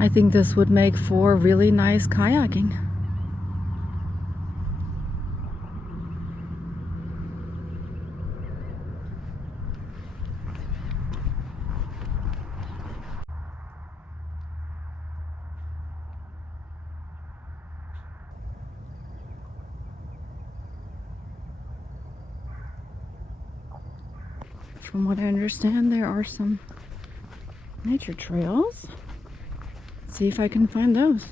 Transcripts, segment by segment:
I think this would make for really nice kayaking. From what I understand, there are some nature trails. Let's see if I can find those.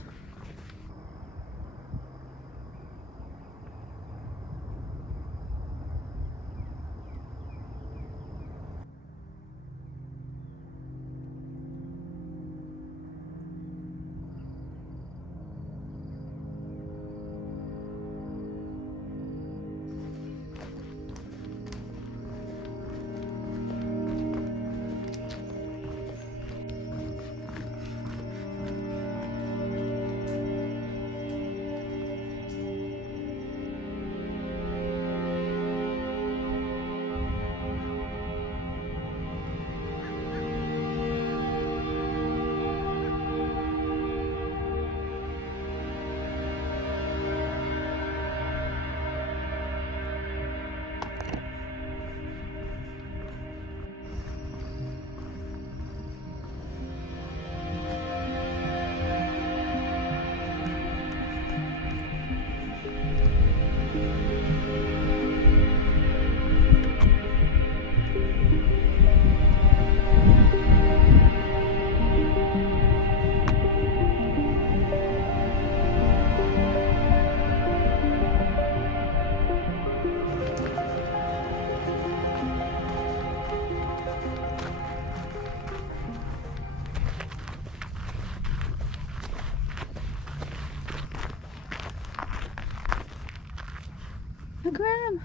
A crab.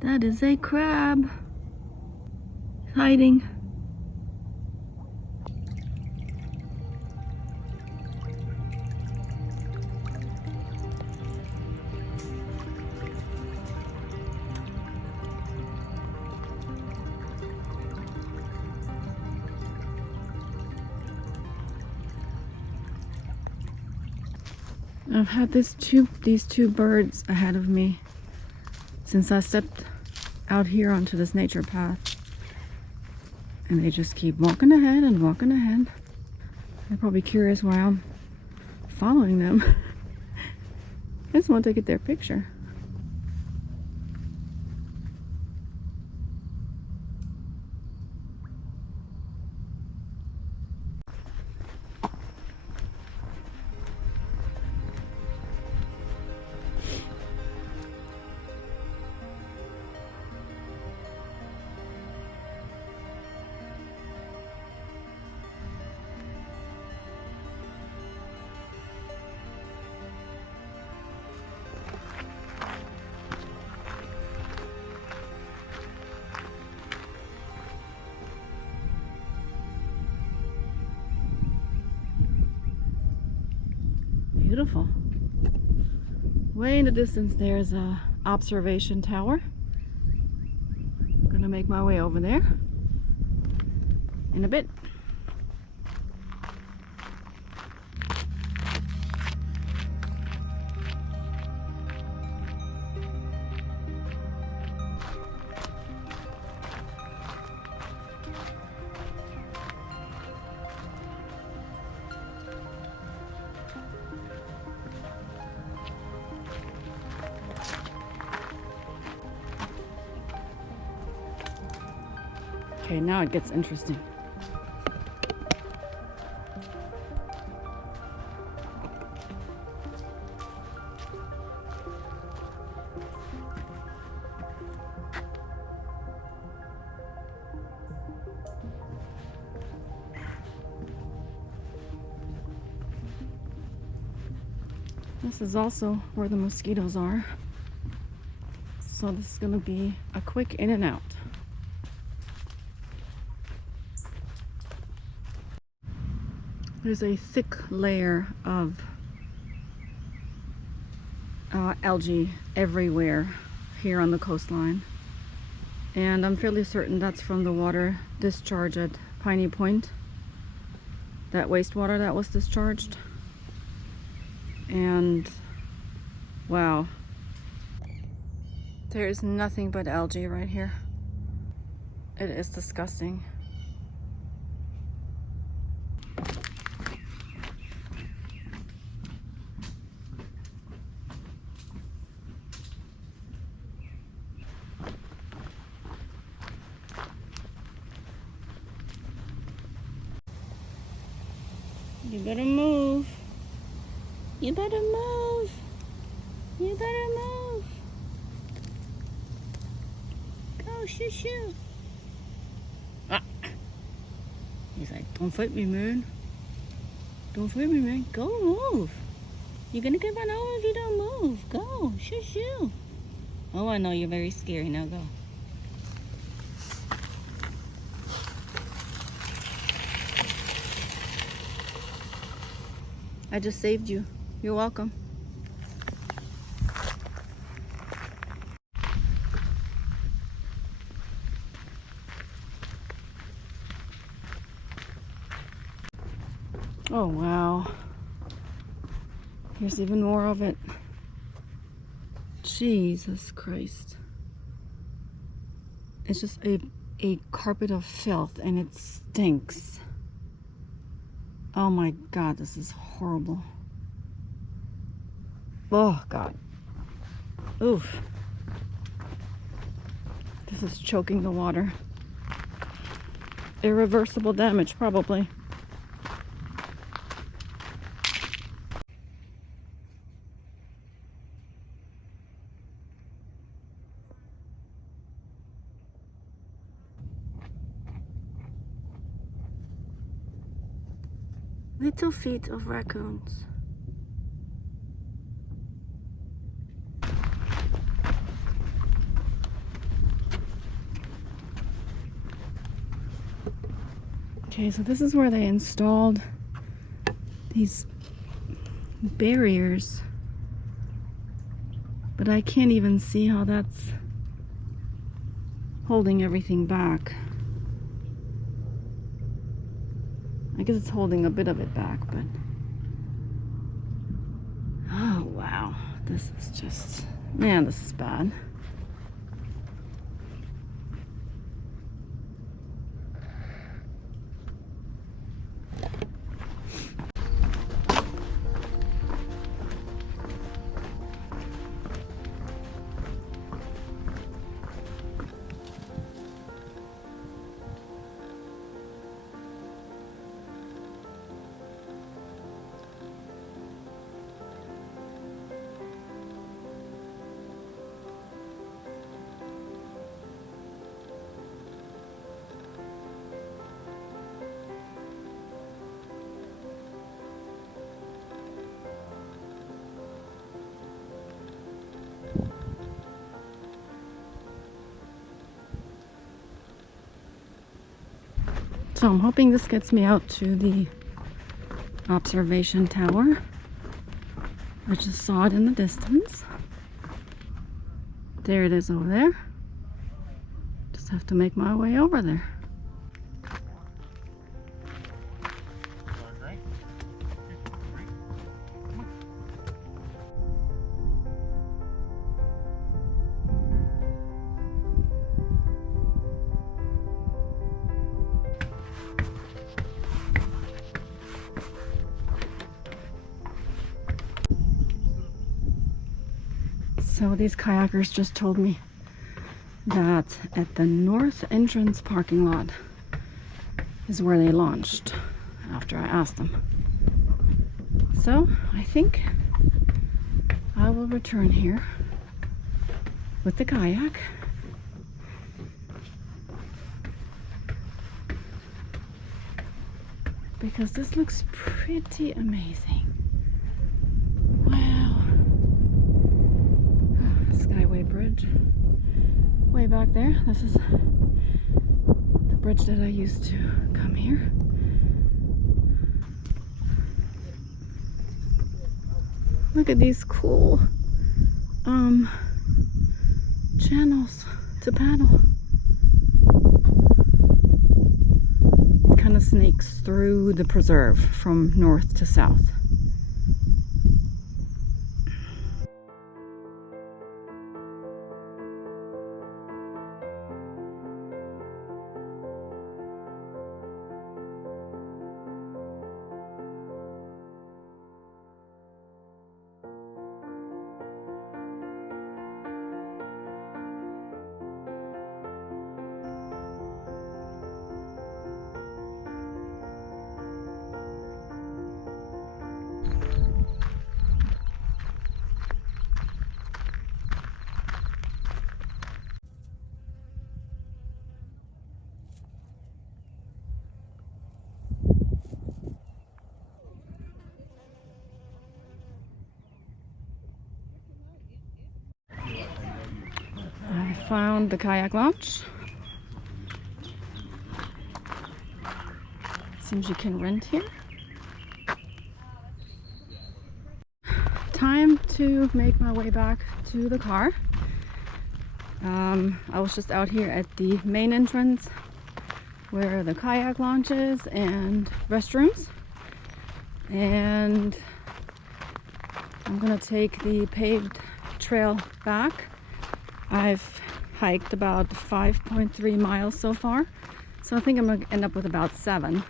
That is a crab. It's hiding. I've had these two birds ahead of me since I stepped out here onto this nature path, and they just keep walking ahead and walking ahead. They're probably curious why I'm following them. I just want to get their picture. Beautiful. Way in the distance there's a observation tower. I'm gonna make my way over there in a bit. Okay, now it gets interesting. This is also where the mosquitoes are. So this is going to be a quick in and out. There's a thick layer of algae everywhere here on the coastline, and I'm fairly certain that's from the water discharge at Piney Point. that wastewater that was discharged. And wow, there is nothing but algae right here. It is disgusting. You better move. You better move. You better move. Go, shoo shoo. Ah. He's like, don't fight me, man. Don't fight me, man. Go move. You're gonna get run over if you don't move. Go, shoo shoo. Oh, I know you're very scary. Now go. I just saved you. You're welcome. Oh wow. Here's even more of it. Jesus Christ. It's just a carpet of filth and it stinks. Oh my God, this is horrible. Oh God. Oof. This is choking the water. Irreversible damage, probably. Little feet of raccoons. Okay, so this is where they installed these barriers, but I can't even see how that's holding everything back. I guess it's holding a bit of it back, but oh wow, this is just, man, this is bad. So I'm hoping this gets me out to the observation tower. I just saw it in the distance. There it is over there. Just have to make my way over there. So these kayakers just told me that at the north entrance parking lot is where they launched after I asked them. So I think I will return here with the kayak. Because this looks pretty amazing. Wow. Skyway Bridge. Way back there. This is the bridge that I used to come here. Look at these cool channels to paddle. It kind of of snakes through the preserve from north to south. I found the kayak launch. Seems you can rent here. Time to make my way back to the car. I was just out here at the main entrance where the kayak launch is and restrooms. And I'm gonna take the paved trail back. I've hiked about 5.3 miles so far, so I think I'm gonna end up with about 7.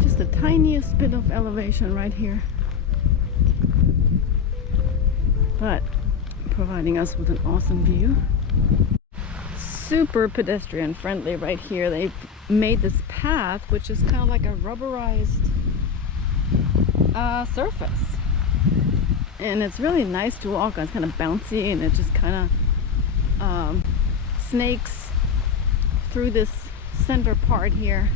Just the tiniest bit of elevation right here, but providing us with an awesome view. Super pedestrian friendly right here. They've made this path, which is kind of like a rubberized surface, and it's really nice to walk on. It's kind of bouncy, and it just kind of snakes through this center part here.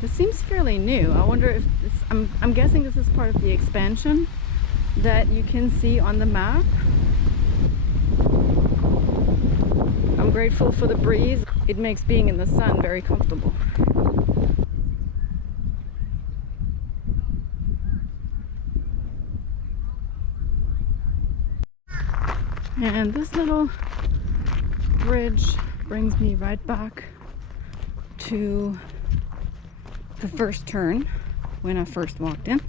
This seems fairly new. I wonder if this, I'm guessing this is part of the expansion that you can see on the map. I'm grateful for the breeze. It makes being in the sun very comfortable. And this little bridge brings me right back to the first turn when I first walked in.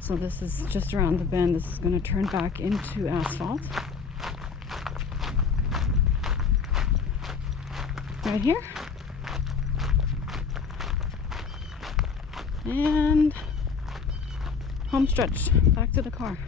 So this is just around the bend. This is going to turn back into asphalt right here, and home stretch back to the car.